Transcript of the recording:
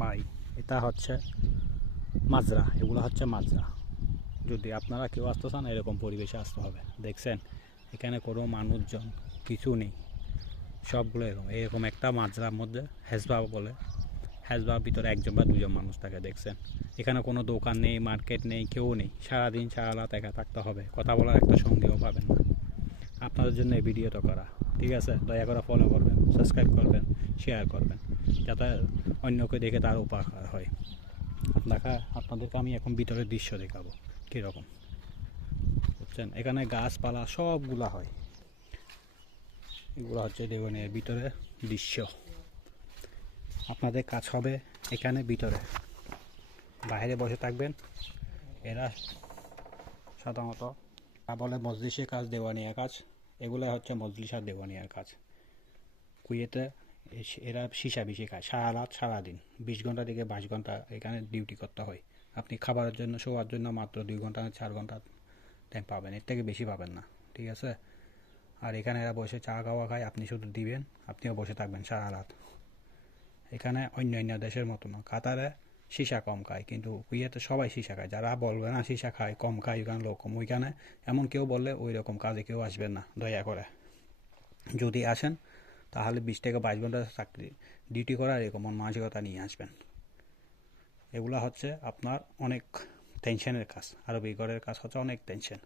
ভাই এটা হচ্ছে মাজরা, এগুলো হচ্ছে মাজরা। যদি আপনারা কেউ আসতে চান এরকম পরিবেশে আসতে হবে। দেখছেন এখানে কোনো মানুষজন কিছু নেই, সবগুলো এরকম এরকম একটা মাজরার মধ্যে হেসবা বলে, হেসবার ভিতরে একজন বা দুজন মানুষ থাকে। দেখছেন এখানে কোনো দোকান নেই, মার্কেট নেই, কেউ নেই। সারাদিন সারা রাত একা থাকতে হবে, কথা বলার একটা সঙ্গীও পাবেন না। আপনাদের জন্য এই ভিডিওটা করা, ঠিক আছে? দয়া করে ফলো করবেন, সাবস্ক্রাইব করবেন, শেয়ার করবেন, যাতে অন্যকে দেখে তার উপকার হয়। আপনাদেরকে আমি এখন ভিতরের দৃশ্য দেখাবো কীরকম, বুঝছেন? এখানে গাছপালা সবগুলা হয়। এগুলো হচ্ছে দেওয়ানের ভিতরে দৃশ্য। আপনাদের কাজ হবে এখানে ভিতরে, বাইরে বসে থাকবেন। এরা সাধারণত বলে মজলিসের কাজ, দেওয়ানিয়া কাজ। এগুলো হচ্ছে মজলিস আর দেওয়ানিয়ার কাজ। কুয়েতে এরা বেশি খায়, সারা রাত সারাদিন 20 ঘন্টা থেকে 22 ঘন্টা এখানে ডিউটি করতে হয়। আপনি খাবারের জন্য, শোয়ার জন্য মাত্র 2 ঘন্টা 4 ঘন্টা টাইম পাবেন, এর থেকে বেশি পাবেন না, ঠিক আছে? আর এখানে এরা বসে চা খাওয়া খায়, আপনি শুধু দিবেন, আপনিও বসে থাকবেন সারা রাত। এখানে অন্য দেশের মতো না। কাতারে সীসা কম খায়, কিন্তু কুয়েতে সবাই সীসা খায়। যারা বলবে না সীসা খায়, কম খায়, ওইখানে লোক কম, ওইখানে এমন কেউ বললে ওই রকম কাজে কেউ আসবেন না, দয়া করে। যদি আসেন তাহলে 20 থেকে 22 ঘন্টা চাকরি ডিউটি করার এরকম মানসিকতা নিয়ে আসবেন। এগুলা হচ্ছে আপনার অনেক টেনশনের কাজ, আরবি ঘরের কাজ হচ্ছে অনেক টেনশন।